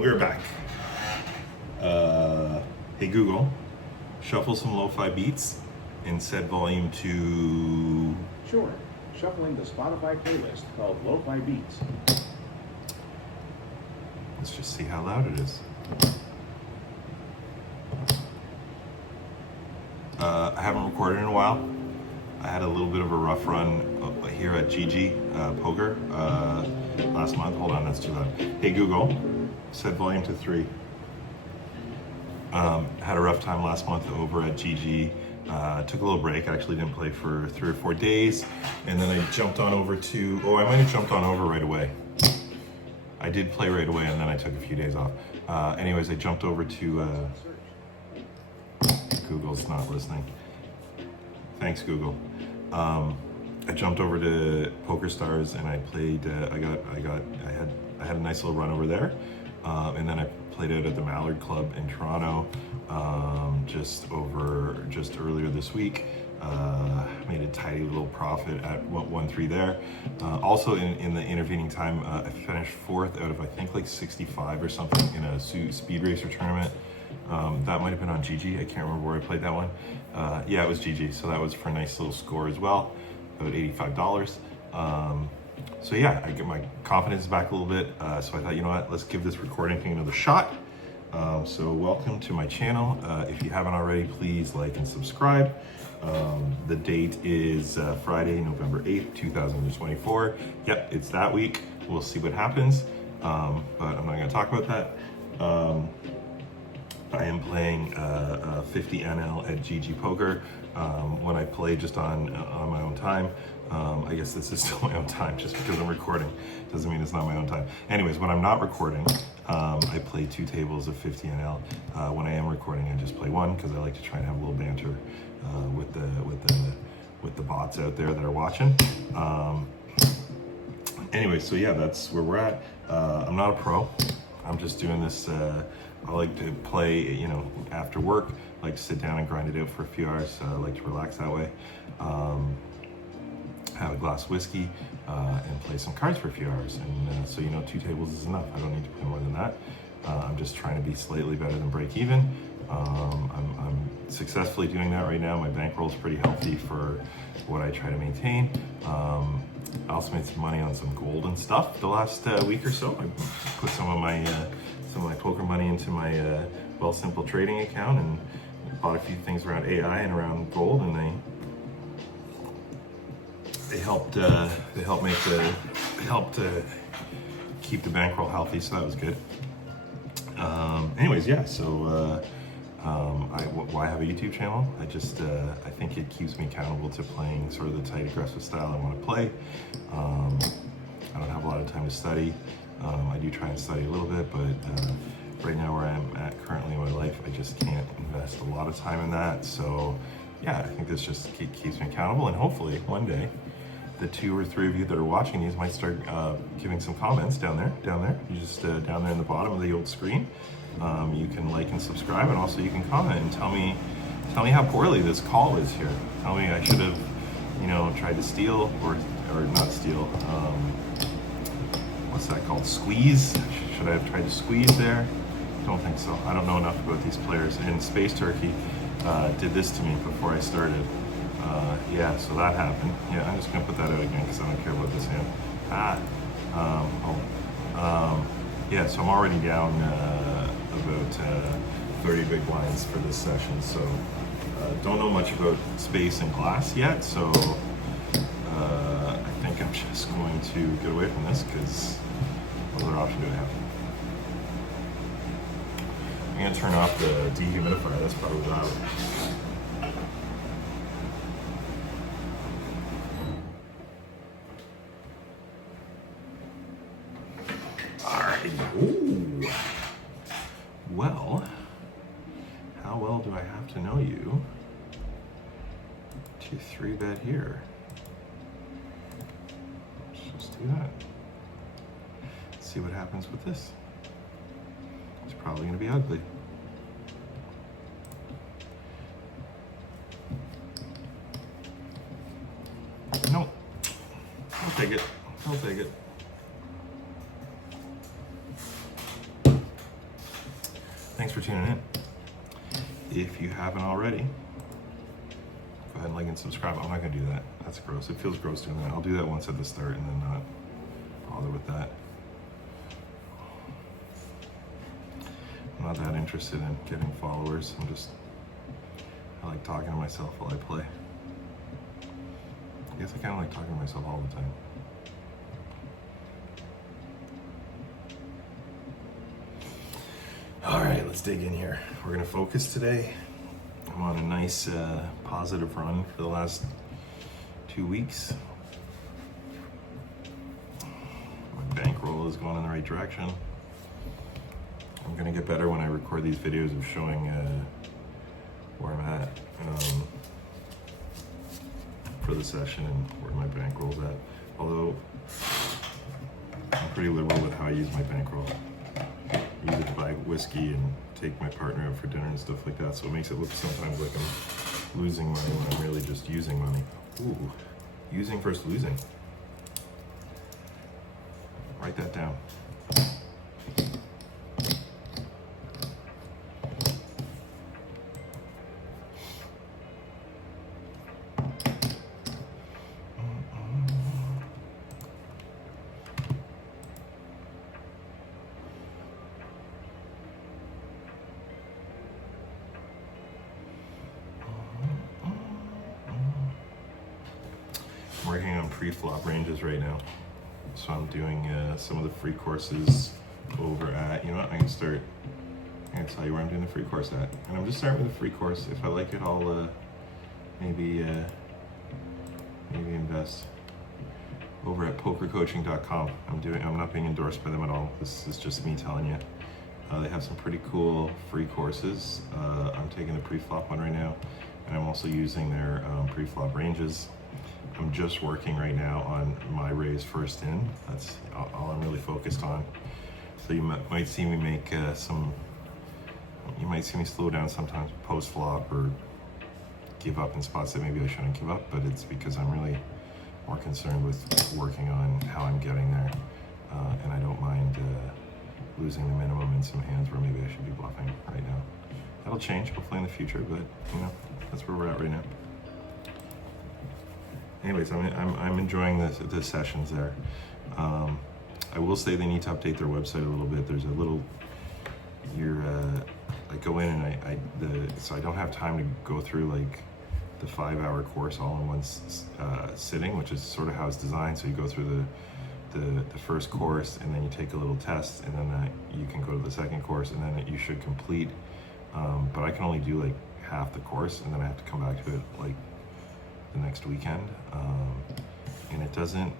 we're back. Hey Google, shuffle some lo-fi beats and set volume to... Sure. Shuffling the Spotify playlist called Lo-Fi Beats. Let's just see how loud it is. I haven't recorded in a while. I had a little bit of a rough run here at GG Poker last month. Hold on, that's too loud. Hey Google, set volume to 3. Had a rough time last month over at GG. Took a little break. I actually didn't play for 3 or 4 days. And then I jumped on over to, I might have jumped on over right away. I did play right away and then I took a few days off. Anyways, I jumped over to, Google's not listening. Thanks, Google. I jumped over to PokerStars and I played. I had a nice little run over there, and then I played out at the Mallard Club in Toronto just earlier this week. Made a tidy little profit at 1-3 there. Also in the intervening time, I finished 4th out of I think like 65 or something in a Speed Racer tournament. That might have been on GG. I can't remember where I played that one. Yeah, it was GG. So that was for a nice little score as well, about $85. So yeah, I get my confidence back a little bit. So I thought, you know what, let's give this recording thing another shot. So welcome to my channel. If you haven't already, please like and subscribe. The date is Friday, November 8th, 2024. Yep, it's that week. We'll see what happens. But I'm not gonna talk about that. I am playing 50 NL at GG Poker. When I play just on my own time, I guess this is still my own time just because I'm recording. Doesn't mean it's not my own time. Anyways, when I'm not recording, I play 2 tables of 50 NL. When I am recording, I just play 1 because I like to try and have a little banter with the bots out there that are watching. Anyway, so yeah, that's where we're at. I'm not a pro. I'm just doing this. I like to play, you know, after work. I like to sit down and grind it out for a few hours. I like to relax that way. Have a glass of whiskey and play some cards for a few hours. And so, you know, 2 tables is enough. I don't need to play more than that. I'm just trying to be slightly better than break even. I'm successfully doing that right now. My bankroll is pretty healthy for what I try to maintain. I also made some money on some gold and stuff the last week or so. I put some of my poker money into my Wealthsimple trading account and bought a few things around AI and around gold, and they helped keep the bankroll healthy, so that was good. Anyways, yeah. So why have a YouTube channel? I think it keeps me accountable to playing sort of the tight, aggressive style I want to play. I don't have a lot of time to study. I do try and study a little bit, but right now where I'm at currently in my life, I just can't invest a lot of time in that. So yeah, I think this just keeps me accountable, and hopefully one day the 2 or 3 of you that are watching these might start giving some comments down there. You just down there in the bottom of the old screen. You can like and subscribe, and also you can comment and tell me how poorly this call is here. Tell me I should have, you know, tried to steal or not steal. What's that called? Squeeze? Should I have tried to squeeze there? Don't think so. I don't know enough about these players. And Space Turkey did this to me before I started. Yeah, so that happened. Yeah, I'm just gonna put that out again because I don't care about this hand. Yeah, so I'm already down about 30 big blinds for this session. So don't know much about space and glass yet. So I think I'm just going to get away from this because what other option do I have? I'm gonna turn off the dehumidifier. That's probably loud. Ooh. Well, how well do I have to know you to 3-bet here? Let's just do that. Let's see what happens with this. It's probably going to be ugly. Nope. I'll take it. I'll take it. thanks for tuning in. If you haven't already, go ahead and like and subscribe. I'm not gonna do that. That's gross. It feels gross doing that. I'll do that once at the start and then not bother with that. I'm not that interested in getting followers. I like talking to myself while I play. I guess I kind of like talking to myself all the time. All right, let's dig in here. We're gonna focus today. I'm on a nice positive run for the last 2 weeks. My bankroll is going in the right direction. I'm gonna get better when I record these videos of showing where I'm at for the session and where my bankroll's at. Although I'm pretty liberal with how I use my bankroll. I use it to buy whiskey and take my partner out for dinner and stuff like that. So it makes it look sometimes like I'm losing money when I'm really just using money. Ooh, using versus losing. Write that down. I'm working on pre-flop ranges right now. So I'm doing some of the free courses over at, you know what, I'm gonna tell you where I'm doing the free course at. And I'm just starting with the free course. If I like it, I'll maybe invest. Over at pokercoaching.com. I'm not being endorsed by them at all. This is just me telling you. They have some pretty cool free courses. I'm taking the pre-flop one right now, and I'm also using their pre-flop ranges. I'm just working right now on my raise first in. That's all I'm really focused on. So you might see me make you might see me slow down sometimes post-flop or give up in spots that maybe I shouldn't give up, but it's because I'm really more concerned with working on how I'm getting there. And I don't mind losing the minimum in some hands where maybe I should be bluffing right now. That'll change hopefully in the future, but you know, that's where we're at right now. Anyways, I'm enjoying the sessions there. I will say they need to update their website a little bit. There's a little, I go in and so I don't have time to go through like the 5-hour course all in one sitting, which is sort of how it's designed. So you go through the first course and then you take a little test, and then you can go to the second course, and then you should complete. But I can only do like half the course, and then I have to come back to it like the next weekend, and it doesn't,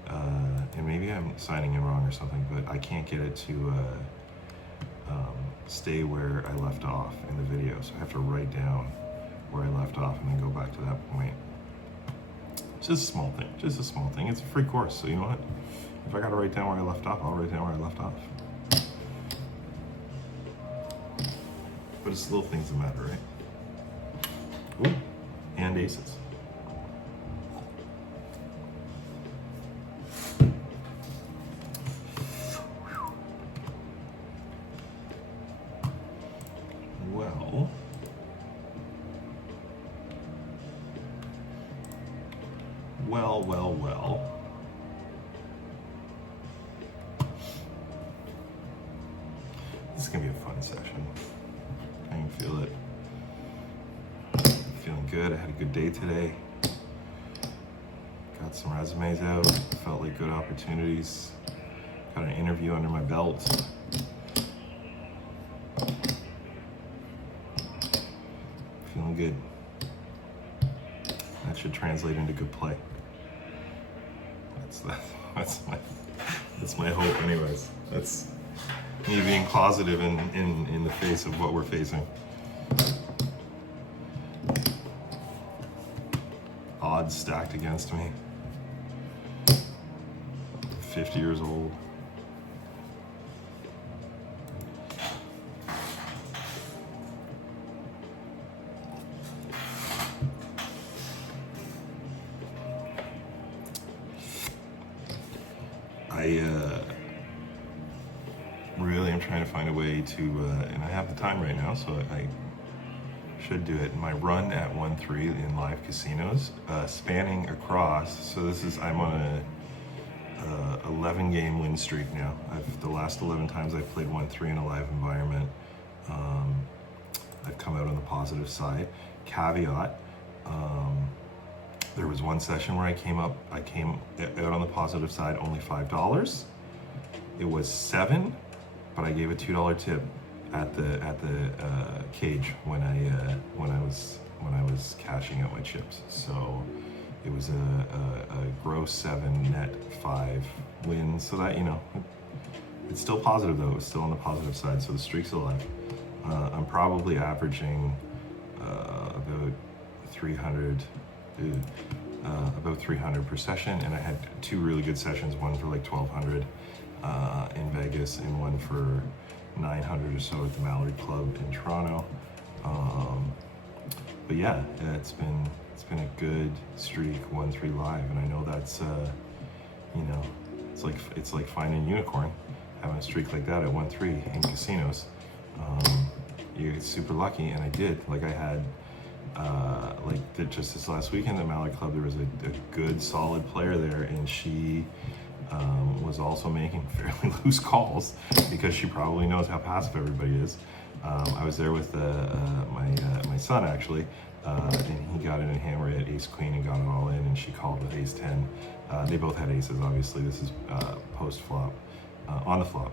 and maybe I'm signing in wrong or something, but I can't get it to stay where I left off in the video, so I have to write down where I left off and then go back to that point. Just a small thing, it's a free course, so you know what, if I gotta write down where I left off, I'll write down where I left off. But it's little things that matter, right? Ooh, and aces. Well. This is gonna be a fun session. I can feel it. Feeling good. I had a good day today. Got some resumes out. Felt like good opportunities. Got an interview under my belt. Feeling good. That should translate into good play. That's my hope, anyways. That's me being positive in the face of what we're facing. Odds stacked against me. 50 years old. really am trying to find a way to, and I have the time right now, so I should do it. My run at 1-3 in live casinos, spanning across. So I'm on a 11 game win streak now. The last 11 times I've played 1-3 in a live environment, I've come out on the positive side. Caveat, there was one session where I came out on the positive side, only $5. It was $7, but I gave a $2 tip at the cage when I was cashing out my chips. So it was a gross 7, net 5 wins. So that, it's still positive though. It's still on the positive side. So the streak's alive. I'm probably averaging about 300 per session, and I had 2 really good sessions, one for like 1,200 in Vegas and one for 900 or so at the Mallard Club in Toronto. But yeah, it's been a good streak, 1-3 live, and I know that's it's like finding a unicorn, having a streak like that at 1-3 in casinos. You get super lucky, and I did. Like I had just this last weekend at Mallard Club, there was a good solid player there, and she was also making fairly loose calls because she probably knows how passive everybody is. I was there with my son actually, and he got in a hammer at ace queen and got it all in, and she called with ace 10. They both had aces, obviously. This is post flop, on the flop,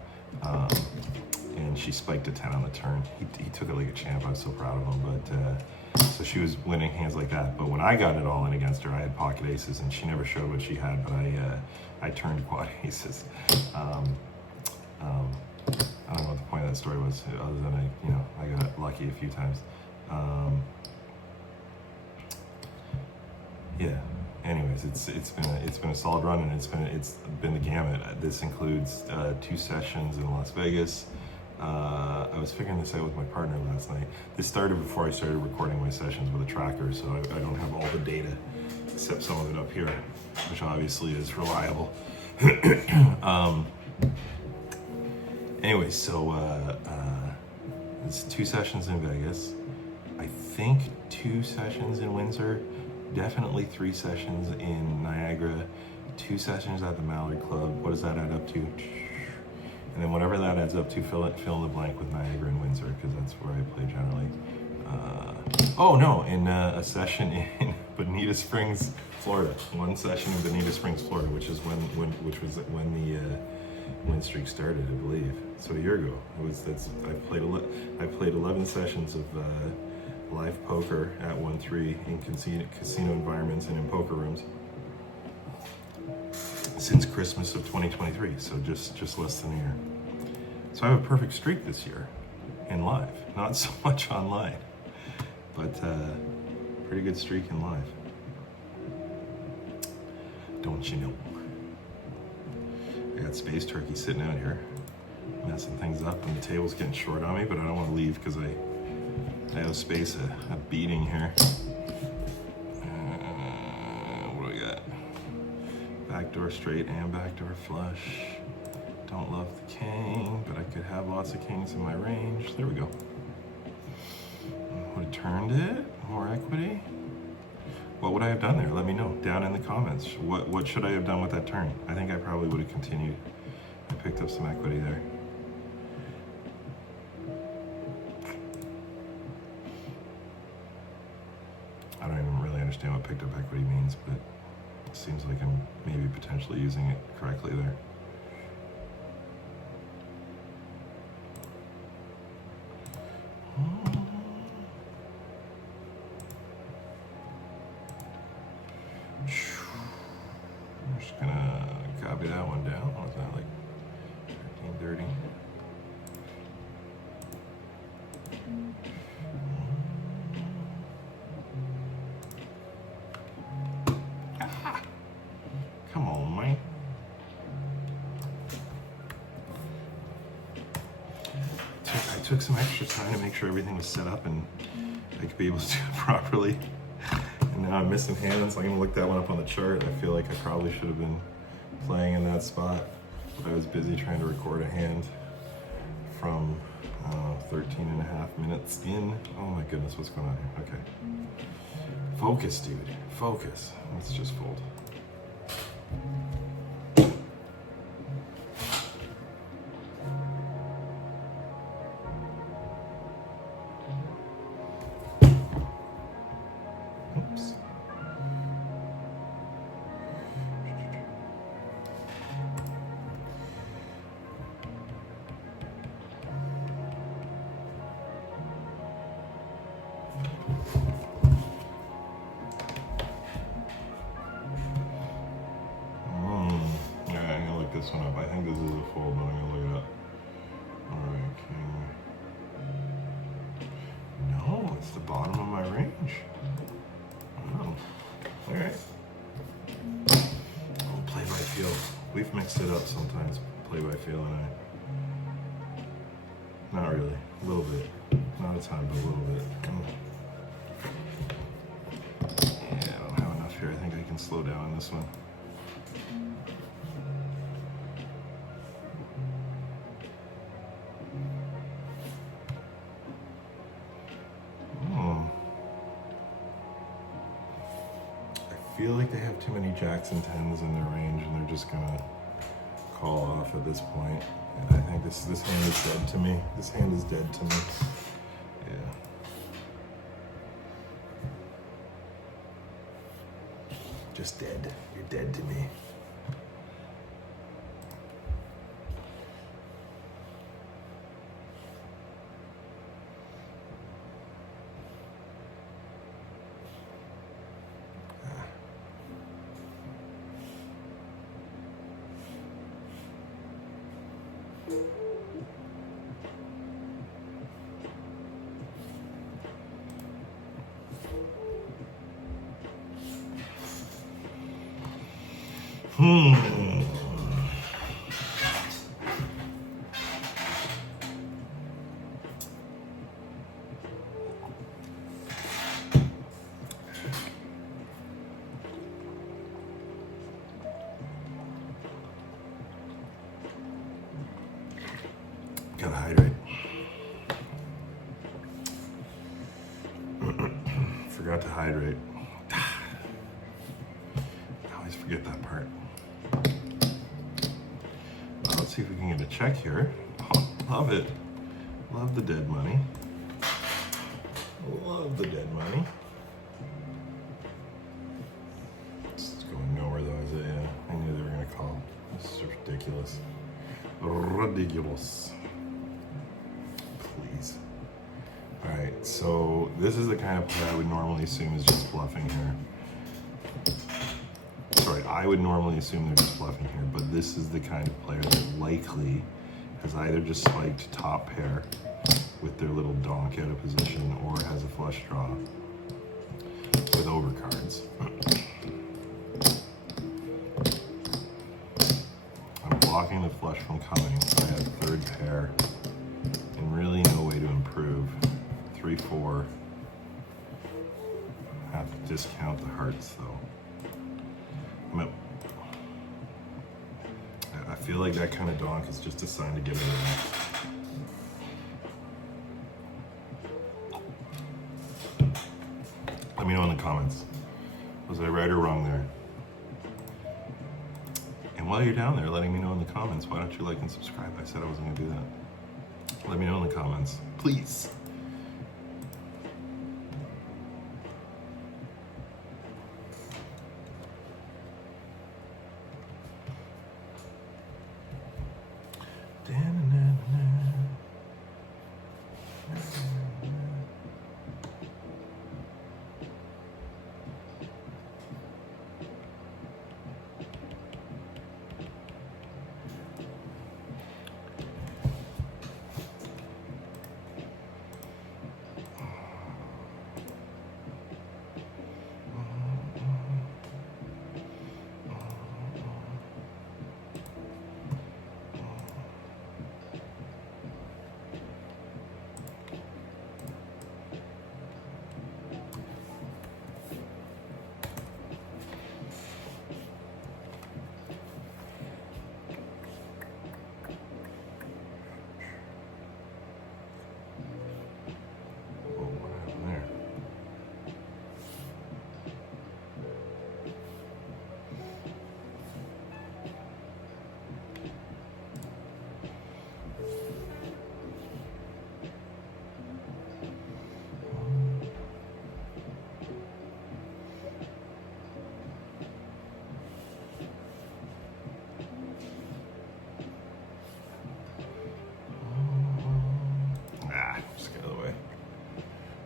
and she spiked a 10 on the turn. He took it like a champ. I was so proud of him. But so she was winning hands like that. But when I got it all in against her, I had pocket aces, and she never showed what she had. But I turned quad aces. I don't know what the point of that story was, other than I got lucky a few times. Yeah. Anyways, it's been a solid run, and it's been the gamut. This includes 2 sessions in Las Vegas. I was figuring this out with my partner last night. This started before I started recording my sessions with a tracker, so I don't have all the data except some of it up here, which obviously is reliable. Anyways, so it's 2 sessions in Vegas. I think 2 sessions in Windsor. Definitely 3 sessions in Niagara, 2 sessions at the Mallard Club. What does that add up to? And then whatever that adds up to, fill in the blank with Niagara and Windsor, because that's where I play generally. In a session in Bonita Springs, Florida. 1 session in Bonita Springs, Florida, which was when the win streak started, I believe. So a year ago. I played 11 sessions of live poker at 1-3 in casino environments and in poker rooms since Christmas of 2023, so just less than a year. So I have a perfect streak this year in live, not so much online, but pretty good streak in live. Don't you know? I got Space Turkey sitting out here, messing things up, and the table's getting short on me, but I don't want to leave because I owe Space a beating here. What do we got? Backdoor straight and backdoor flush. Don't love the king, but I could have lots of kings in my range. There we go. Would have turned it. More equity. What would I have done there? Let me know down in the comments. What should I have done with that turn? I think I probably would have continued. I picked up some equity there. I don't even really understand what picked up equity means, but it seems like I'm maybe potentially using it correctly there. I'm just gonna copy that one down. What's that, like 1330? Come on, man. I took some extra time to make sure everything was set up and I could be able to do it properly. And now I'm missing hands. I'm gonna look that one up on the chart. I feel like I probably should have been playing in that spot, but I was busy trying to record a hand. from 13 and a half minutes in. Oh my goodness, what's going on here? Okay. Focus, dude. Focus. Let's just fold. Oops. Yeah, I'm gonna look this one up. I think this is a fold, but I'm gonna look it up. Alright, king. No, it's the bottom of my range. Oh, alright. Oh, play by feel. We've mixed it up sometimes, play by feel and I. Not really, a little bit. Not a ton, but a little bit. Come on. Yeah, I don't have enough here. I think I can slow down on this one. I feel like they have too many jacks and tens in their range and they're just gonna call off at this point. And I think this hand is dead to me. This hand is dead to me. Yeah. Just dead. You're dead to me. Gotta hydrate. Forgot to hydrate. I always forget that part. Well, let's see if we can get a check here. Oh, love it. Love the dead money. Love the dead money. It's going nowhere though, is it? Yeah, I knew they were gonna call. This is ridiculous. Ridiculous. Please. Alright, so this is the kind of play I would normally assume is just bluffing here. Sorry, I would normally assume they're just bluffing here, but this is the kind of player that likely has either just spiked top pair with their little donk out of position or has a flush draw with overcards. I'm blocking the flush from coming. I have third pair and really no way to improve. 3-4. Have to discount the hearts though. I feel like that kind of donk is just a sign to get rid of that. Let me know in the comments. Was I right or wrong there? And while you're down there letting me know in the comments, why don't you like and subscribe? I said I wasn't gonna do that. Let me know in the comments, please.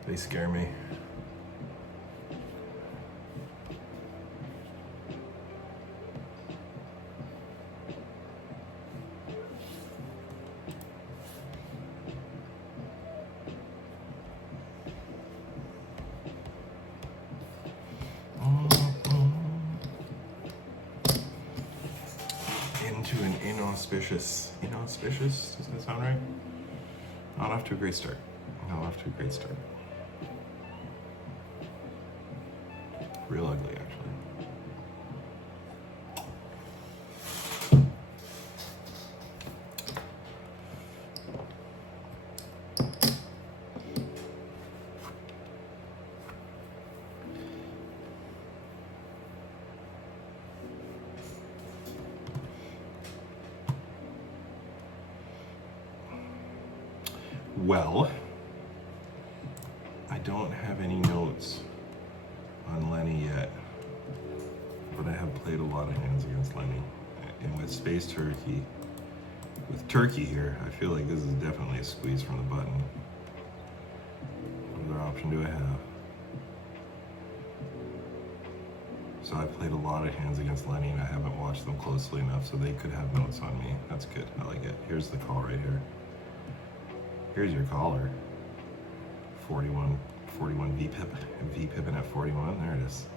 They scare me. Into an inauspicious, does that sound right? Not off to a great start. Not off to a great start. Real ugly, actually. Well, I don't have any notes on Lenny yet, but I have played a lot of hands against Lenny. And with Space Turkey, with Turkey here, I feel like this is definitely a squeeze from the button. What other option do I have? So I've played a lot of hands against Lenny and I haven't watched them closely enough so they could have notes on me. That's good, I like it. Here's the call right here. Here's your caller. 41 V-pippin at 41, there it is.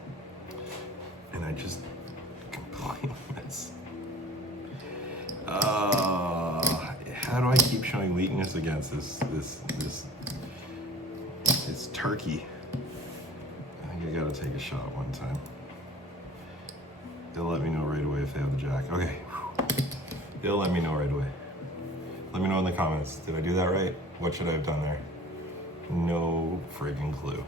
And I just completely miss. How do I keep showing weakness against this turkey? I think I gotta take a shot one time. They'll let me know right away if they have the jack. Okay, they'll let me know right away. Let me know in the comments, did I do that right? What should I have done there? No friggin' clue.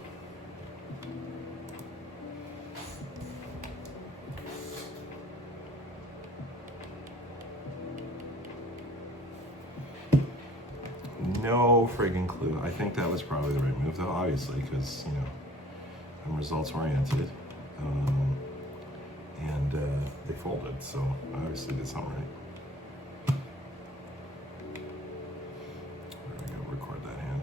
No friggin' clue. I think that was probably the right move though, obviously, because, you know, I'm results oriented. And they folded, so I obviously did something right. I gotta record that hand.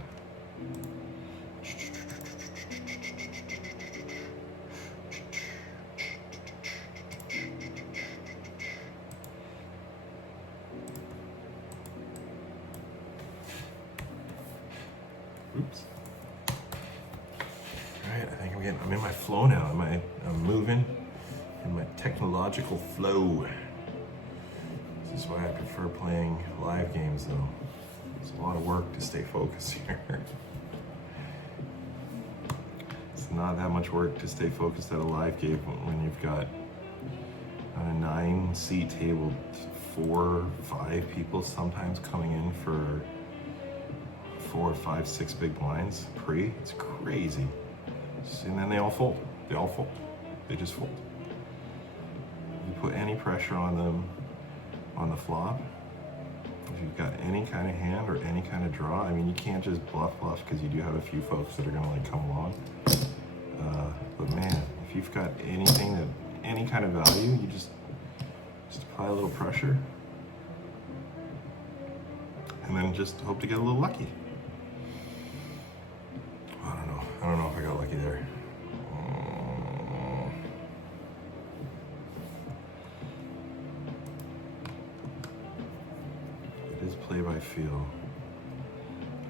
Oops. All right, I think I'm in my flow now. I'm moving in my technological flow. This is why I prefer playing live games though. It's a lot of work to stay focused here. It's not that much work to stay focused at a live game when you've got on a 9-seat table, 4, 5 people sometimes coming in for 4, 5, 6 big blinds pre. It's crazy. And then they all fold. They all fold. They just fold. If you put any pressure on them on the flop, if you've got any kind of hand or any kind of draw, I mean, you can't just bluff because you do have a few folks that are gonna like come along. But man, if you've got anything that, any kind of value, you just apply a little pressure and then just hope to get a little lucky. I don't know if I got lucky there. It is play by feel.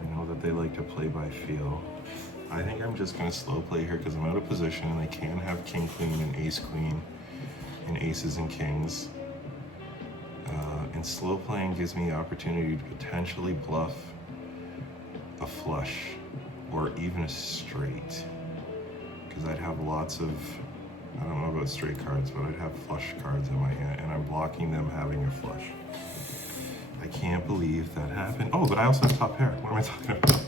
I know that they like to play by feel. I think I'm just gonna slow play here because I'm out of position and they can have king, queen, and ace, queen, and aces and kings. And slow playing gives me the opportunity to potentially bluff a flush or even a straight, because I'd have lots of, I don't know about straight cards, but I'd have flush cards in my hand and I'm blocking them having a flush. I can't believe that happened. Oh, but I also have top pair. What am I talking about?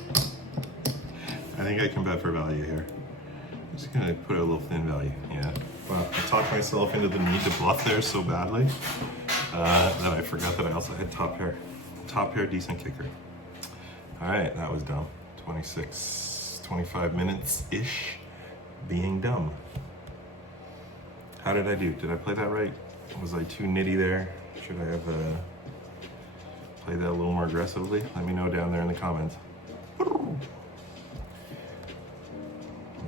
I think I can bet for value here. I'm just gonna put a little thin value, yeah. Well, I talked myself into the need to bluff there so badly that I forgot that I also had top pair. Top pair, decent kicker. All right, that was dumb. 25 minutes-ish being dumb. How did I do? Did I play that right? Was I too nitty there? Should I have played that a little more aggressively? Let me know down there in the comments.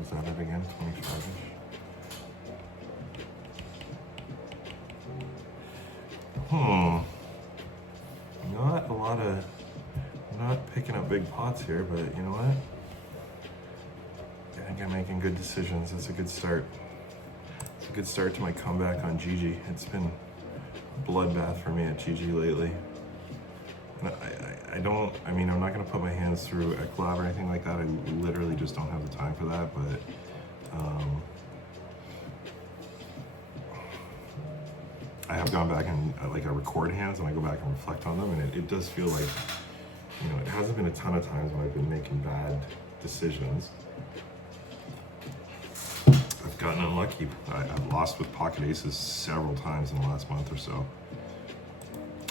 Was that it again? 25-ish? Not a lot of, I'm not picking up big pots here, but you know what? I think I'm making good decisions. That's a good start. It's a good start to my comeback on GG. It's been a bloodbath for me at GG lately. And I mean, I'm not gonna put my hands through Eklab or anything like that. I literally just don't have the time for that, but I have gone back and like I record hands and I go back and reflect on them, and it does feel like, you know, it hasn't been a ton of times when I've been making bad decisions. I've gotten unlucky. I've lost with pocket aces several times in the last month or so.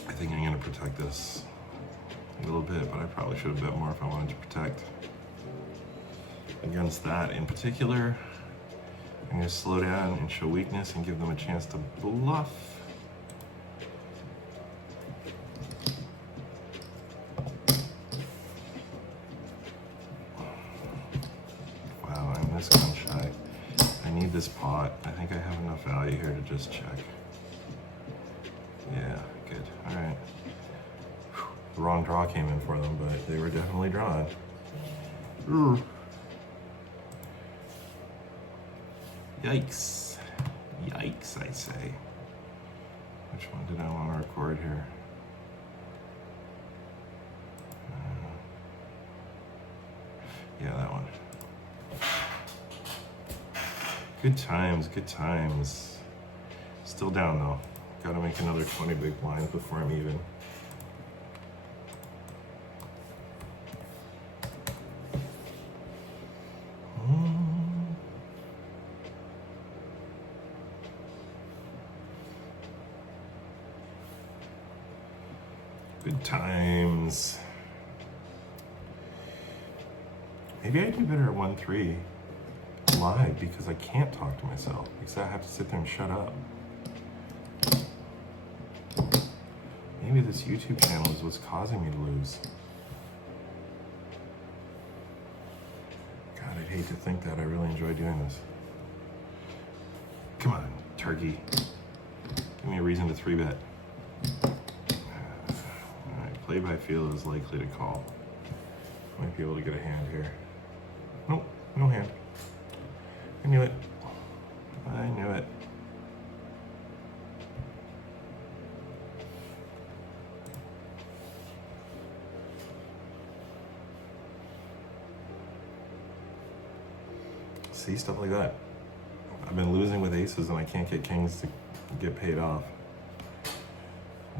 I think I'm gonna protect this a little bit, but I probably should have bet more if I wanted to protect. Against that in particular, I'm gonna slow down and show weakness and give them a chance to bluff. Wow, I'm this gun shy. I need this pot. I think I have enough value here to just check. Yeah, good. All right. The wrong draw came in for them, but they were definitely drawn. Ooh. Yikes. Yikes, I say. Which one did I want to record here? Yeah, that one. Good times, good times. Still down though. Gotta make another 20 big blinds before I'm even. Good times. Maybe I do better at 1-3 live because I can't talk to myself because I have to sit there and shut up. Maybe this YouTube channel is what's causing me to lose. God, I'd hate to think that. I really enjoy doing this. Come on, turkey. Give me a reason to 3-bet. Play by feel is likely to call. Might be able to get a hand here. Nope, no hand. I knew it. I knew it. See, stuff like that. I've been losing with aces and I can't get kings to get paid off.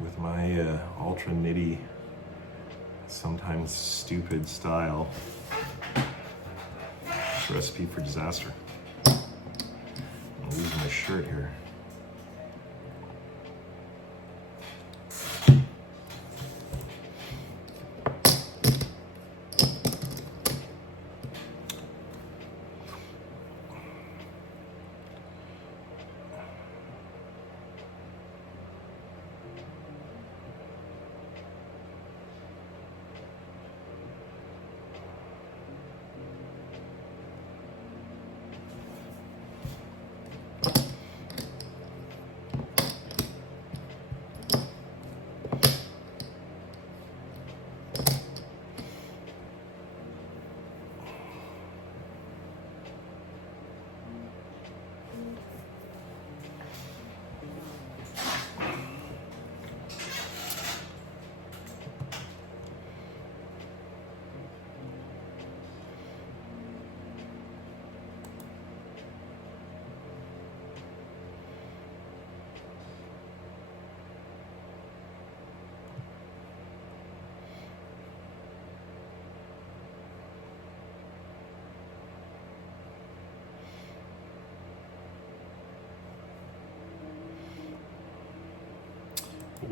With my ultra nitty, sometimes stupid style. It's a recipe for disaster. I'm losing my shirt here.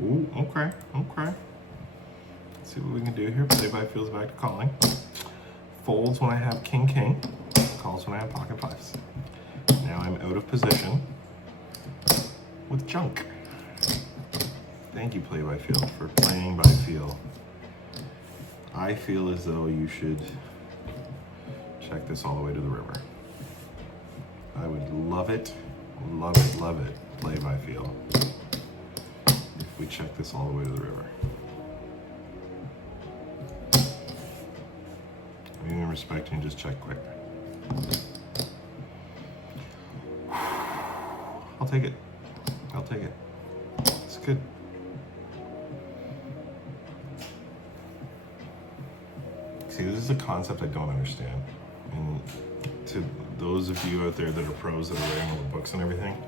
Ooh, okay, okay. Let's see what we can do here. Play by feels back to calling. Folds when I have king, king. Calls when I have pocket fives. Now I'm out of position with junk. Thank you, play by feel, for playing by feel. I feel as though you should check this all the way to the river. I would love it, play by feel, if we check this all the way to the river. Being respecting, just check quick. I'll take it. It's good. See, this is a concept I don't understand. And to those of you out there that are pros that are writing all the books and everything,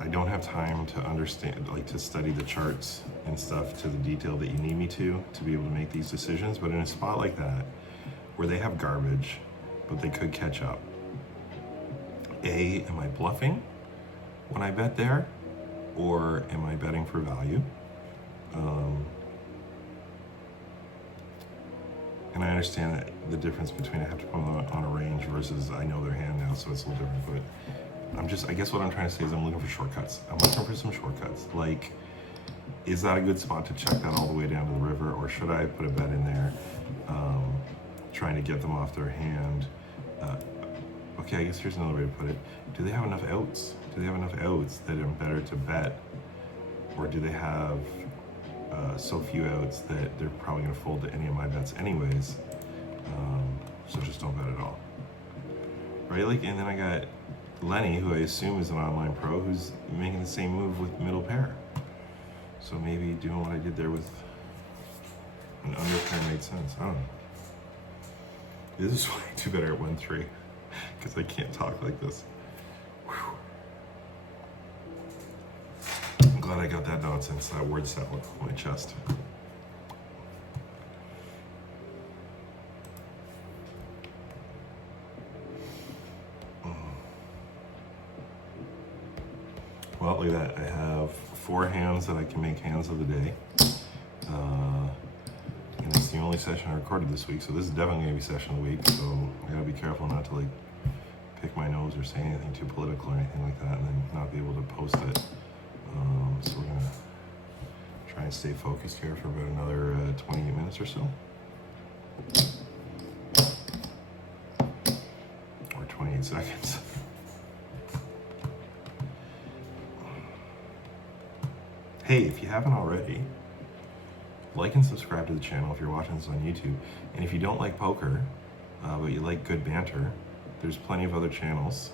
I don't have time to understand, like to study the charts and stuff to the detail that you need me to be able to make these decisions. But in a spot like that, where they have garbage, but they could catch up, am I bluffing when I bet there? Or am I betting for value? And I understand that the difference between I have to put them on a range versus I know their hand now, so it's a little different. But I guess what I'm trying to say is I'm looking for shortcuts. I'm looking for some shortcuts. Like, is that a good spot to check that all the way down to the river, or should I put a bet in there, trying to get them off their hand? Okay, I guess here's another way to put it. Do they have enough outs? Do they have enough outs that are better to bet, or do they have so few outs that they're probably going to fold to any of my bets anyways? So just don't bet at all, right? Like, and then I got Lenny, who I assume is an online pro, who's making the same move with middle pair. So maybe doing what I did there with an under pair made sense. I don't know. This is way too better at 1-3 because I can't talk like this. Whew. I'm glad I got that nonsense, that word settled on my chest. Well, look at that. I have 4 hands that I can make hands of the day. And it's the only session I recorded this week, so this is definitely going to be session of the week, so I gotta be careful not to like pick my nose or say anything too political or anything like that and then not be able to post it. So we're gonna try and stay focused here for about another 28 minutes or so. Or 28 seconds. Hey, if you haven't already, like and subscribe to the channel if you're watching this on YouTube. And if you don't like poker, but you like good banter, there's plenty of other channels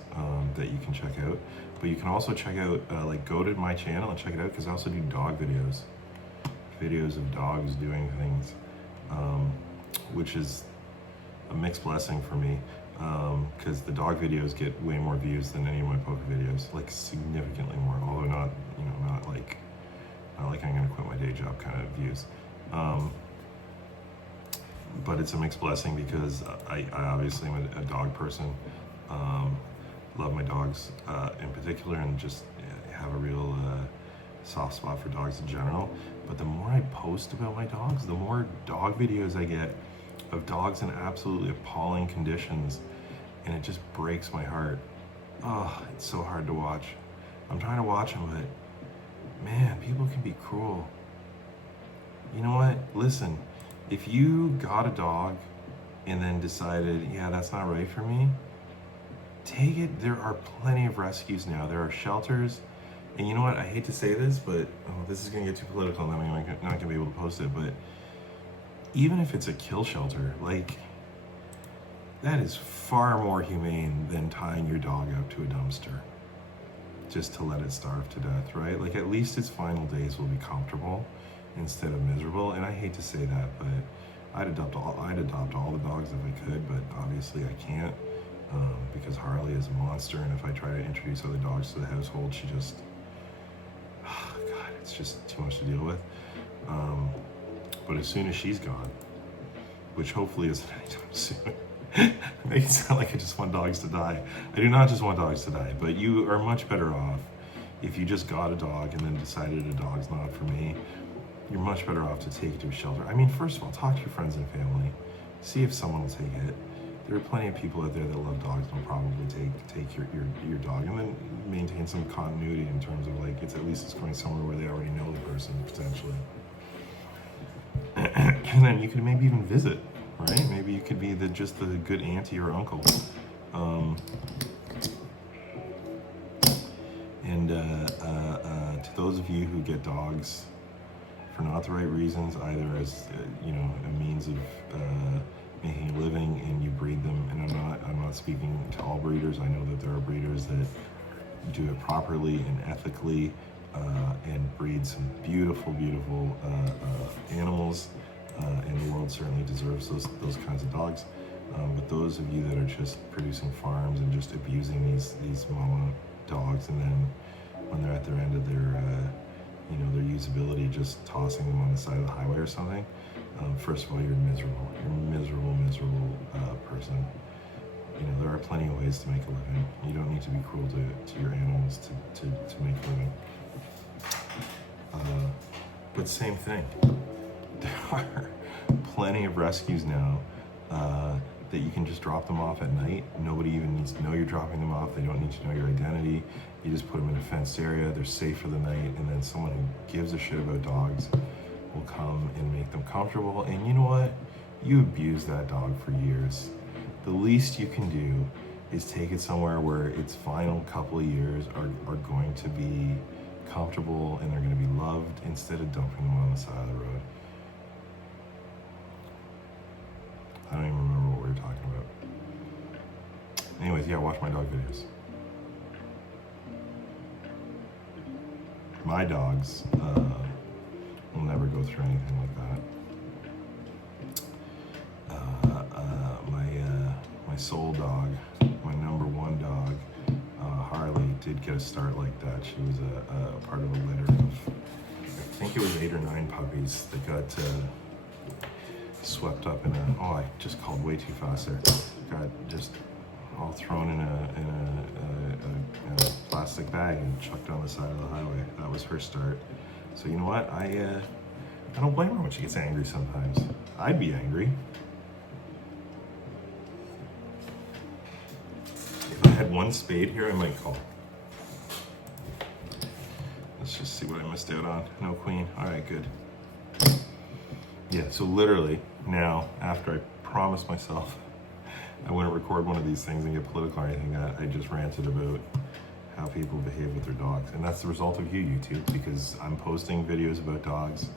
that you can check out. But you can also check out, go to my channel and check it out, because I also do dog videos. Videos of dogs doing things, which is a mixed blessing for me, because the dog videos get way more views than any of my poker videos, like significantly more, although not, not like I'm gonna quit my day job kind of views. But it's a mixed blessing because I obviously am a dog person, love my dogs in particular, and just have a real soft spot for dogs in general. But the more I post about my dogs, the more dog videos I get of dogs in absolutely appalling conditions, and it just breaks my heart. Oh, it's so hard to watch. I'm trying to watch them, but man, people can be cruel. You know what? Listen, if you got a dog and then decided, yeah, that's not right for me, take it. There are plenty of rescues now. There are shelters. And you know what? I hate to say this, but this is going to get too political and then I'm not going to be able to post it. But even if it's a kill shelter, like, that is far more humane than tying your dog up to a dumpster just to let it starve to death, right? Like, at least its final days will be comfortable instead of miserable. And I hate to say that, but I'd adopt all the dogs if I could, but obviously I can't, because Harley is a monster, and if I try to introduce other dogs to the household, she just, oh God, it's just too much to deal with. But as soon as she's gone, which hopefully isn't anytime soon, make it sound like I just want dogs to die. I do not just want dogs to die, but you are much better off if you just got a dog and then decided a dog's not for me. You're much better off to take it to a shelter. I mean, first of all, talk to your friends and family. See if someone will take it. There are plenty of people out there that love dogs and will probably take your dog, and then maintain some continuity in terms of, like, it's at least it's going somewhere where they already know the person, potentially. And then you could maybe even visit, right? Maybe you could be just the good auntie or uncle To those of you who get dogs for not the right reasons, either as a means of making a living, and you breed them, and I'm not speaking to all breeders. I know that there are breeders that do it properly and ethically, and breed some beautiful animals, and the world certainly deserves those kinds of dogs. But those of you that are just producing farms and just abusing these mama dogs, and then when they're at their end of their usability, just tossing them on the side of the highway or something, first of all, you're miserable. You're a miserable person. There are plenty of ways to make a living. You don't need to be cruel to your animals to make a living. But same thing. There are plenty of rescues now that you can just drop them off at night. Nobody even needs to know you're dropping them off. They don't need to know your identity. You just put them in a fenced area. They're safe for the night, and then someone who gives a shit about dogs will come and make them comfortable. And you know what? You abuse that dog for years. The least you can do is take it somewhere where its final couple of years are going to be comfortable and they're going to be loved, instead of dumping them on the side of the road. I don't even remember what we were talking about. Anyways, yeah, watch my dog videos. My dogs will never go through anything like that. My soul dog, my number one dog, Harley, did get a start like that. She was a part of a litter of, I think it was 8 or 9 puppies that got swept up in I just called way too fast there. Got just all thrown in a plastic bag and chucked on the side of the highway. That was her start. So you know what? I don't blame her when she gets angry sometimes. I'd be angry. If I had one spade here, I might call. Let's just see what I missed out on. No queen. All right, good. Yeah, so literally now, after I promised myself I wouldn't record one of these things and get political or anything, I just ranted about how people behave with their dogs. And that's the result of you, YouTube, because I'm posting videos about dogs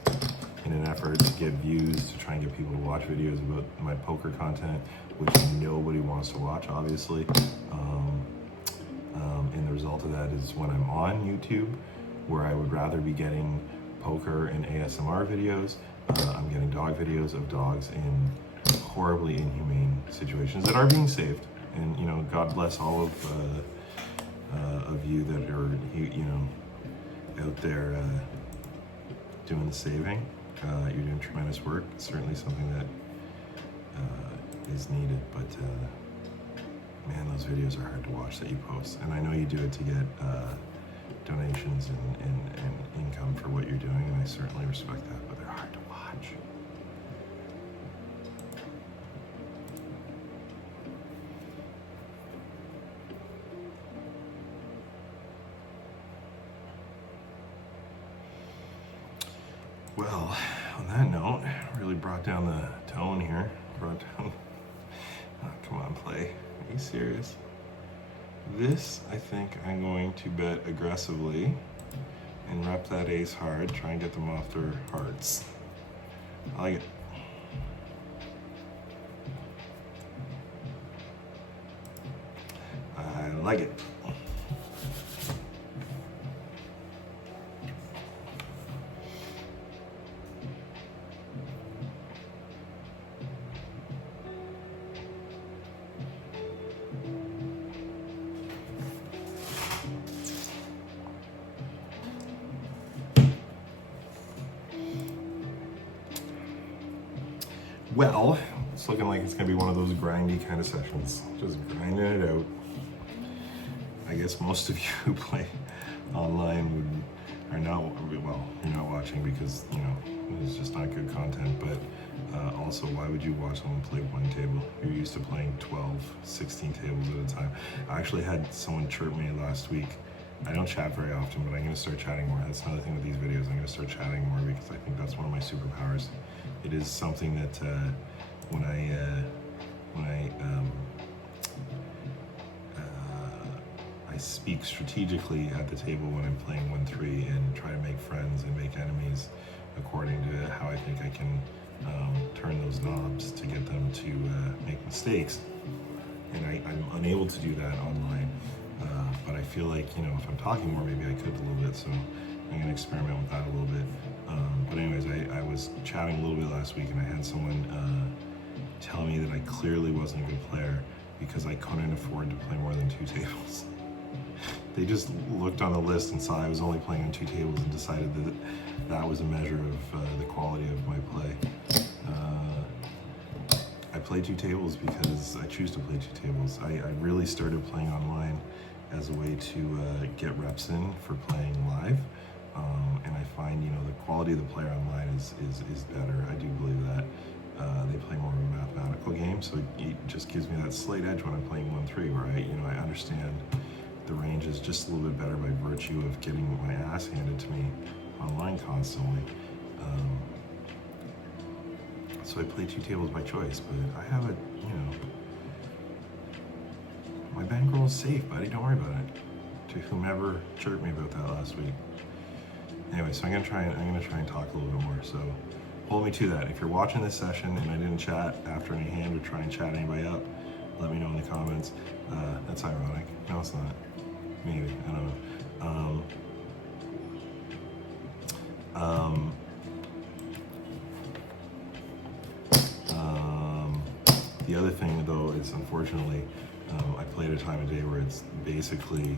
in an effort to get views, to try and get people to watch videos about my poker content, which nobody wants to watch, obviously. And the result of that is when I'm on YouTube, where I would rather be getting poker and ASMR videos, I'm getting dog videos of dogs in horribly inhumane situations that are being saved. And God bless all of you that are out there doing the saving. You're doing tremendous work. It's certainly something that is needed, but man, those videos are hard to watch that you post. And I know you do it to get donations and income for what you're doing, and I certainly respect that, but they're hard to watch. Well, on that note, really brought down the tone here. Oh, come on, play. Are you serious? This, I think I'm going to bet aggressively and rep that ace hard, try and get them off their hearts. I like it. I like it. Well, it's looking like it's gonna be one of those grindy kind of sessions. Just grinding it out. I guess most of you who play online are not, well, you're not watching because, it's just not good content, but also, why would you watch someone play one table? You're used to playing 12, 16 tables at a time. I actually had someone chirp me last week. I don't chat very often, but I'm gonna start chatting more. That's another thing with these videos. I'm gonna start chatting more because I think that's one of my superpowers. It is something that when I speak strategically at the table when I'm playing 1-3 and try to make friends and make enemies according to how I think I can turn those knobs to get them to make mistakes. And I'm unable to do that online. But I feel like, you know, if I'm talking more, maybe I could a little bit. So I'm going to experiment with that a little bit. But anyways, I was chatting a little bit last week, and I had someone tell me that I clearly wasn't a good player because I couldn't afford to play more than 2 tables. They just looked on the list and saw I was only playing on 2 tables and decided that that was a measure of the quality of my play. I play 2 tables because I choose to play 2 tables. I really started playing online as a way to get reps in for playing live. And I find, you know, the quality of the player online is better. I do believe that. They play more of a mathematical game, so it just gives me that slight edge when I'm playing 1-3, where I understand the range is just a little bit better by virtue of getting my ass handed to me online constantly. So I play 2 tables by choice, but I have a, you know, my bankroll is safe, buddy. Don't worry about it. To whomever chirped me about that last week. Anyway, so I'm gonna try and talk a little bit more. So hold me to that. If you're watching this session and I didn't chat after any hand or try and chat anybody up, let me know in the comments. That's ironic. No, it's not. Maybe, I don't know. The other thing, though, is unfortunately, I play at a time of day where it's basically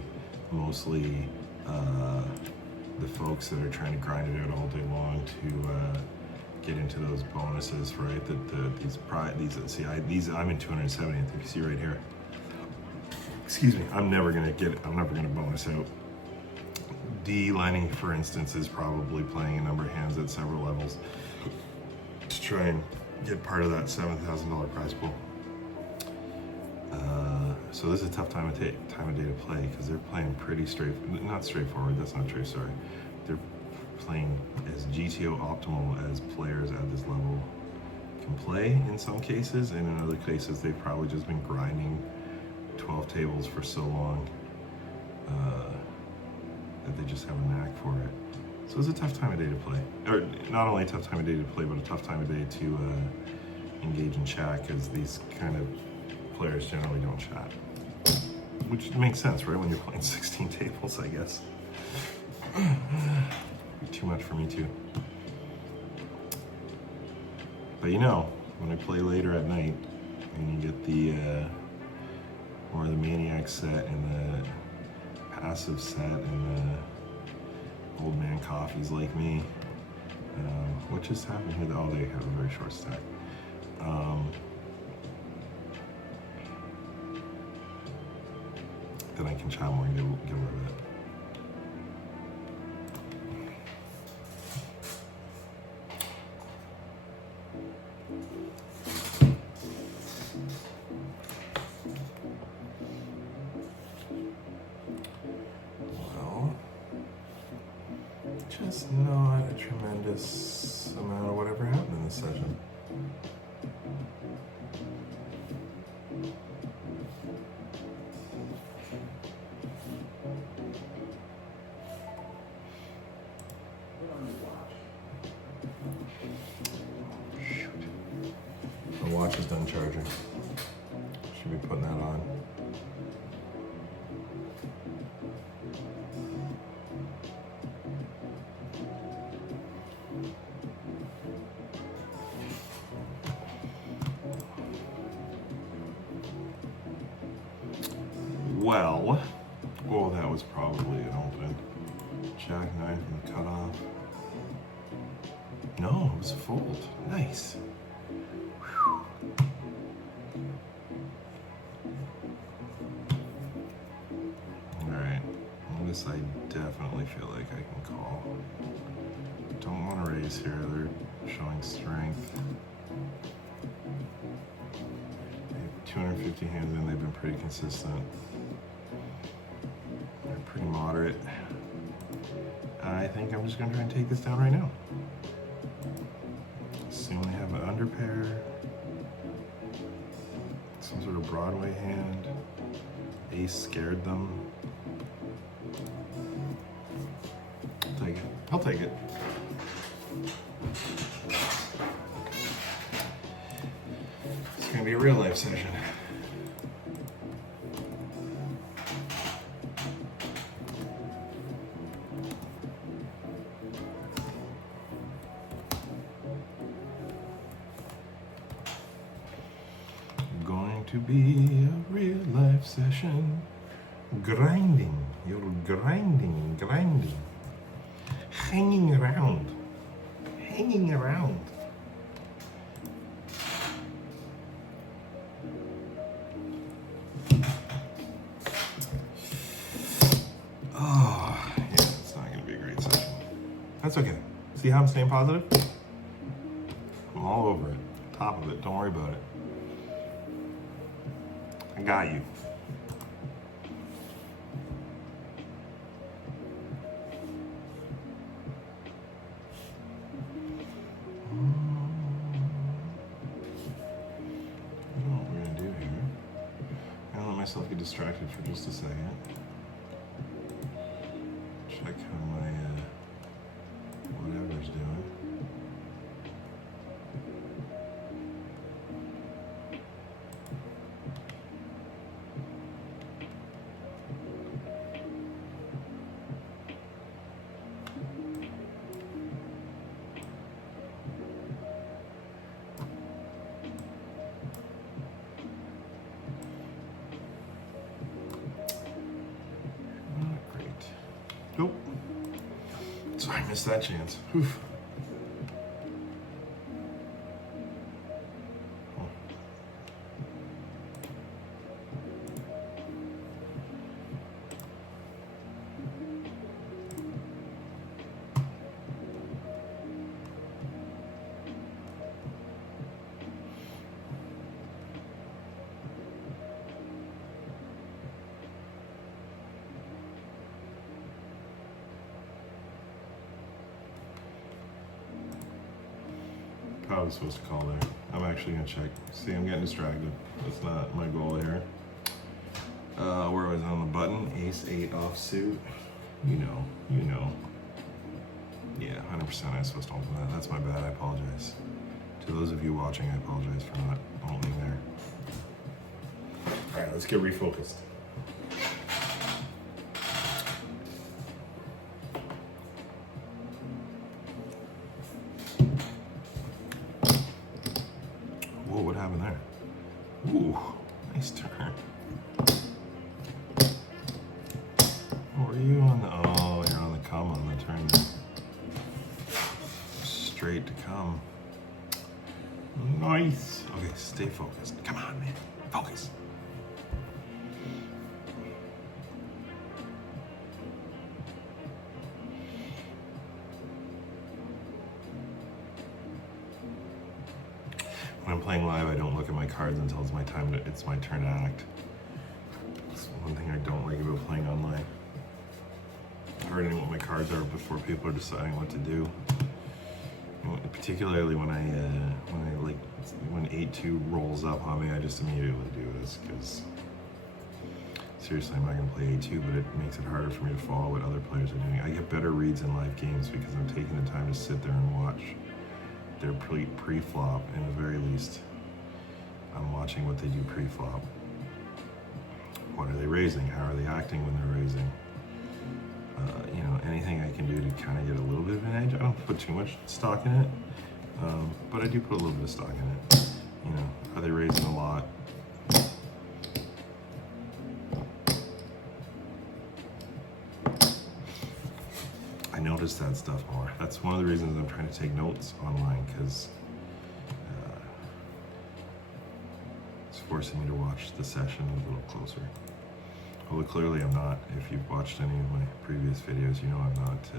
mostly the folks that are trying to grind it out all day long to get into those bonuses, right? I'm in 270th. If you see right here. Excuse me. I'm never gonna bonus out. D Lenny, for instance, is probably playing a number of hands at several levels to try and get part of that $7,000 prize pool. So this is a tough time of day to play because they're playing pretty not straightforward. That's not true. Sorry, they're playing as GTO optimal as players at this level can play in some cases, and in other cases they've probably just been grinding 12 tables for so long that they just have a knack for it. So it's a tough time of day to play. Or not only a tough time of day to play, but a tough time of day to engage in chat, because these kind of players generally don't chat. Which makes sense, right? When you're playing 16 tables, I guess. Too much for me too. But you know, when I play later at night, and you get the more of the Maniac set and the passive set and the old man coffees like me, what just happened here? Oh, they have a very short stack. Then I can chat more and get rid of it. Well, just not a tremendous amount of whatever happened in this session. The watch is done charging. Should be putting that on. Well, oh, that was probably an open. Jack 9 from the cutoff. No, it was a fold. Nice. Alright, this I definitely feel like I can call. Don't want to raise here, they're showing strength. They have 250 hands in, they've been pretty consistent. They're pretty moderate. I think I'm just going to try and take this down right now. Assume they have an underpair. Some sort of Broadway hand. Ace scared them. take it. It's gonna be a real life session. Going to be a real life session. Grinding. You're grinding. Hanging around. Oh, yeah, it's not going to be a great session. That's okay. See how I'm staying positive? I'm all over it. Top of it. Don't worry about it. I got you. Myself get distracted for just a second. Check how my whatever's doing. Nope. Sorry, I missed that chance. Oof. I was supposed to call there. I'm actually gonna check. See, I'm getting distracted. That's not my goal here. Where was I on the button? Ace 8 offsuit. You know. Yeah, 100% I was supposed to open that. That's my bad. I apologize. To those of you watching, I apologize for not opening there. All right, let's get refocused. Whoa, what happened there? Ooh, nice turn. Were you on the, oh, you're on the come on the turn there. Straight to come. Nice. Okay, stay focused. Come on, man. Focus. When I'm playing live, I don't look at my cards until it's my turn to act. That's one thing I don't like about playing online. Learning what my cards are before people are deciding what to do. Particularly when when 8-2 rolls up on me, I just immediately do this because seriously, I'm not gonna play 8-2, but it makes it harder for me to follow what other players are doing. I get better reads in live games because I'm taking the time to sit there and watch their pre-flop, and at the very least, I'm watching what they do pre-flop. What are they raising? How are they acting when they're raising? Anything I can do to kind of get a little bit of an edge. I don't put too much stock in it, but I do put a little bit of stock in it. Are they raising a lot? I notice that stuff more. That's one of the reasons I'm trying to take notes online, because it's forcing me to watch the session a little closer. Although clearly I'm not. If you've watched any of my previous videos, you know I'm not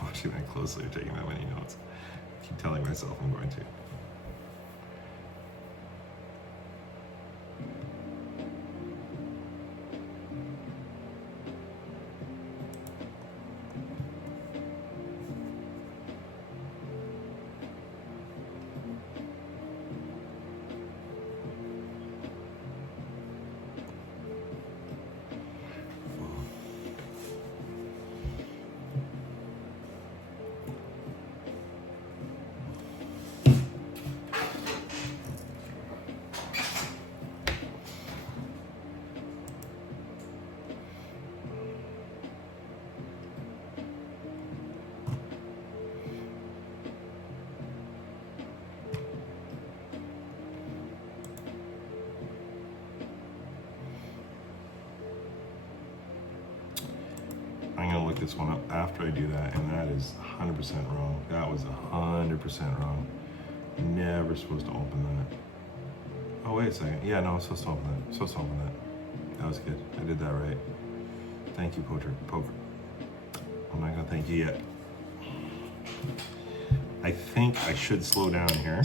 watching that closely or taking that many notes. I keep telling myself I'm going to. look this one up after I do that, and that is 100% wrong. That was 100% wrong. Never supposed to open that. Oh, wait a second. Yeah, no, I'm supposed to open that. Supposed to open that. That was good. I did that right. Thank you, Poker. I'm not gonna thank you yet. I think I should slow down here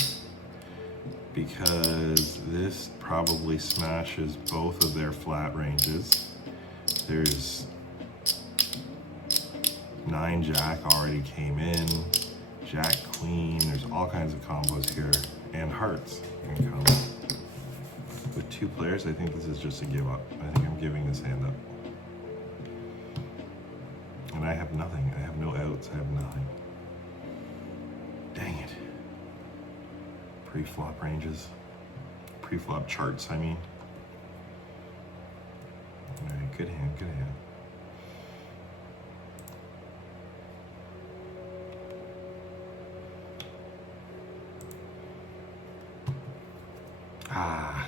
because this probably smashes both of their flat ranges. There's 9 Jack already came in, Jack Queen, there's all kinds of combos here, and hearts can come. With 2 players, I think this is just a give up. I think I'm giving this hand up. And I have nothing, I have no outs, I have nothing. Dang it. Pre-flop ranges. Pre-flop charts, I mean. Alright, good hand, good hand. Ah.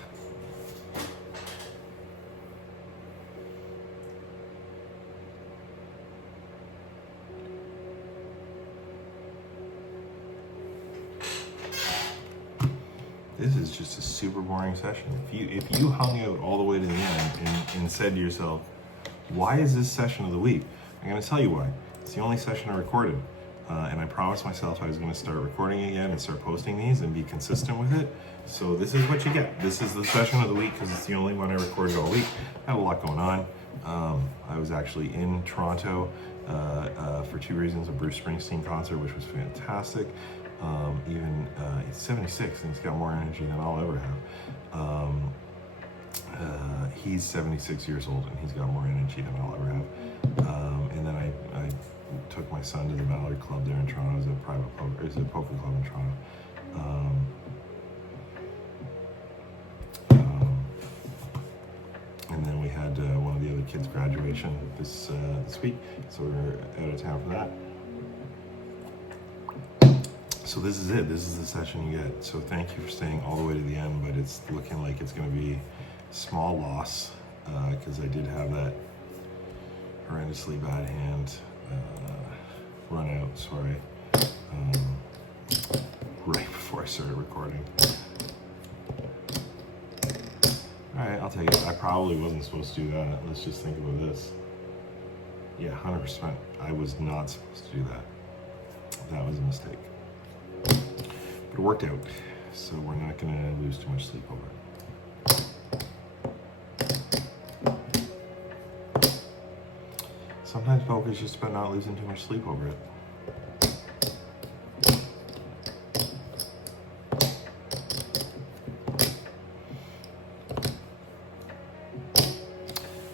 This is just a super boring session. If you hung out all the way to the end and said to yourself, why is this session of the week? I'm gonna tell you why. It's the only session I recorded. And I promised myself I was gonna start recording again and start posting these and be consistent with it. So this is what you get. This is the session of the week because it's the only one I recorded all week. I had a lot going on. I was actually in Toronto for 2 reasons, a Bruce Springsteen concert, which was fantastic. He's 76 and he's got more energy than I'll ever have. He's 76 years old and he's got more energy than I'll ever have. And then I took my son to the Mallard Club there in Toronto. It's a private poker, it's a poker club in Toronto. And then we had one of the other kids' graduation this week, so we're out of town for that. So this is it. This is the session you get. So thank you for staying all the way to the end, but it's looking like it's going to be small loss because I did have that horrendously bad hand run out, sorry, right before I started recording. All right, I'll take it. I probably wasn't supposed to do that. Let's just think about this. Yeah, 100%. I was not supposed to do that. That was a mistake. But it worked out, so we're not going to lose too much sleep over it. Sometimes poker is just about not losing too much sleep over it.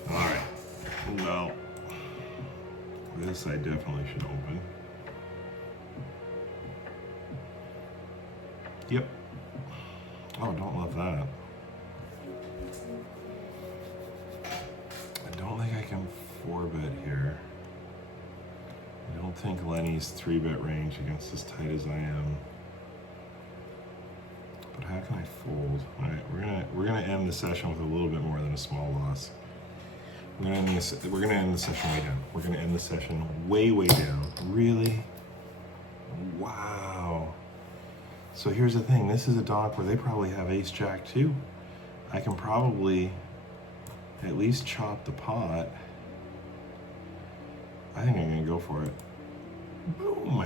Alright, well, this I definitely should open. Yep. Oh, don't love that. I don't think I can 4-bet here. I don't think Lenny's 3-bet range against as tight as I am. But how can I fold? All right, we're gonna end the session with a little bit more than a small loss. We're gonna end the session way down. We're gonna end the session way down. Really? Wow. So here's the thing, this is a donk where they probably have ace-jack too. I can probably at least chop the pot. I think I'm gonna go for it. Boom.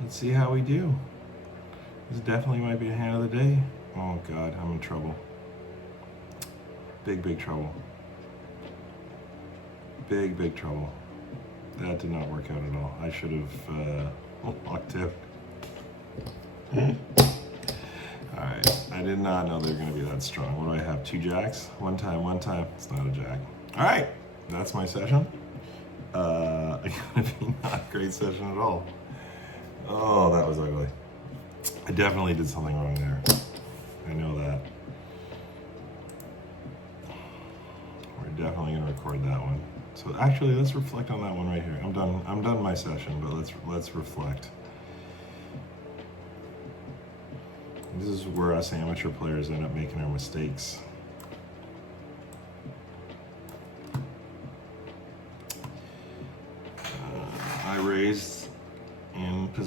Let's see how we do. This definitely might be a hand of the day. Oh God, I'm in trouble. Big trouble. Big trouble. That did not work out at all. I should have locked out. Alright, I did not know they were going to be that strong. What do I have? 2 jacks? One time. It's not a jack. Alright, that's my session. Gonna be not a great session at all. Oh, that was ugly. I definitely did something wrong there. I know that. We're definitely going to record that one. So actually, let's reflect on that one right here. I'm done my session, but let's reflect. This is where us amateur players end up making our mistakes.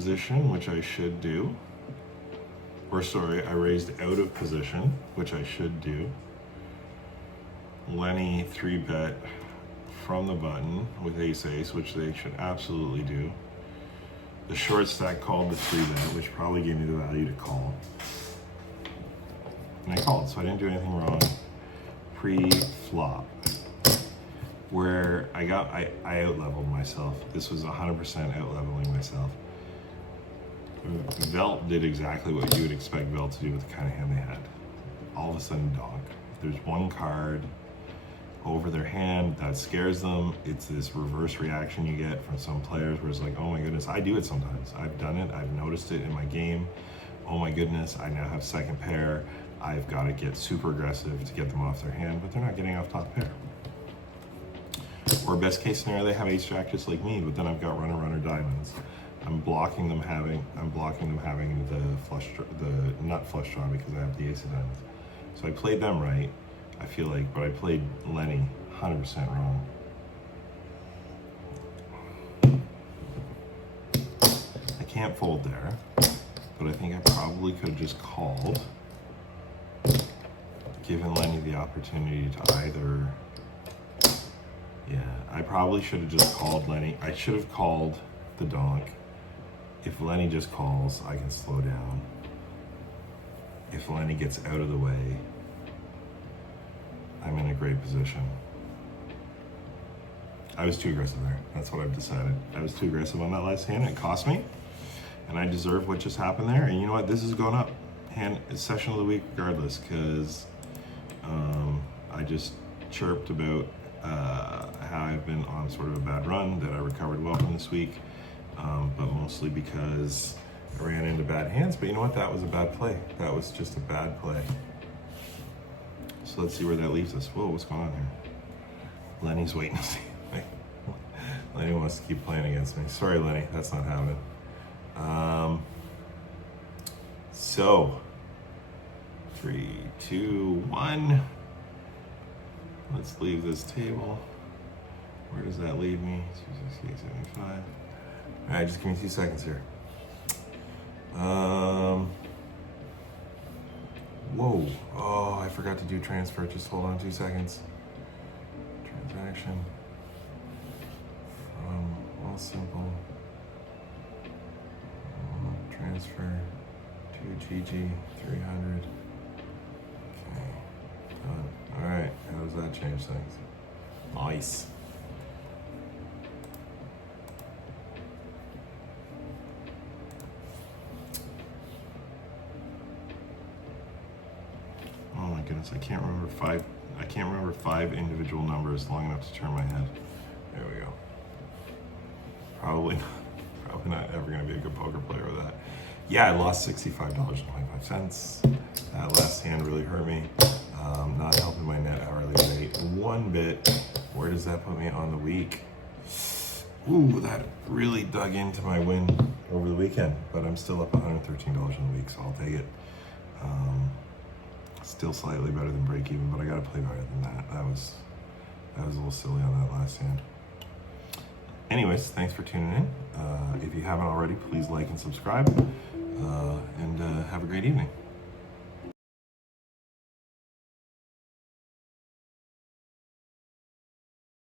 position, which I should do. Or sorry, I raised out of position, which I should do. Lenny 3-bet from the button with ace-ace, which they should absolutely do. The short stack called the 3-bet, which probably gave me the value to call. And I called, so I didn't do anything wrong. Pre-flop, where I out-leveled myself. This was 100% out-leveling myself. Velt did exactly what you would expect Velt to do with the kind of hand they had. All of a sudden, donk. There's one card over their hand that scares them. It's this reverse reaction you get from some players where it's like, oh my goodness, I do it sometimes. I've done it, I've noticed it in my game. Oh my goodness, I now have second pair. I've got to get super aggressive to get them off their hand, but they're not getting off top pair. Or best case scenario, they have ace jack just like me, but then I've got runner diamonds. I'm blocking them having the flush, the nut flush draw because I have the ace of diamonds. So I played them right, I feel like, but I played Lenny 100% wrong. I can't fold there, but I think I probably could have just called, given Lenny the opportunity to either, yeah, I probably should have just called Lenny. I should have called the donk. If Lenny just calls, I can slow down. If Lenny gets out of the way, I'm in a great position. I was too aggressive there. That's what I've decided. I was too aggressive on that last hand. It cost me, and I deserve what just happened there. And you know what? This is going up. Hand session of the week regardless, because I just chirped about how I've been on sort of a bad run, that I recovered well from this week, but mostly because I ran into bad hands. But you know what? That was a bad play. That was just a bad play. So let's see where that leaves us. Whoa, what's going on here? Lenny's waiting to see. Lenny wants to keep playing against me. Sorry, Lenny, that's not happening. So, 3, 2, 1. Let's leave this table. Where does that leave me? 268.75. All right, just give me 2 seconds here. Whoa. Oh, I forgot to do transfer. Just hold on 2 seconds. Transaction. All simple. Transfer to GG 300. Okay. Done. All right. How does that change things? Nice. Oh my goodness, I can't remember five individual numbers long enough to turn my head. There we go. Probably not ever gonna be a good poker player with that. Yeah, I lost $65.25. That last hand really hurt me. Not helping my net hourly rate one bit. Where does that put me on the week? Ooh, that really dug into my win over the weekend, but I'm still up $113 in the week, so I'll take it. Still slightly better than break even, but I gotta play better than that. That was a little silly on that last hand. Anyways, thanks for tuning in. If you haven't already, please like and subscribe, and have a great evening.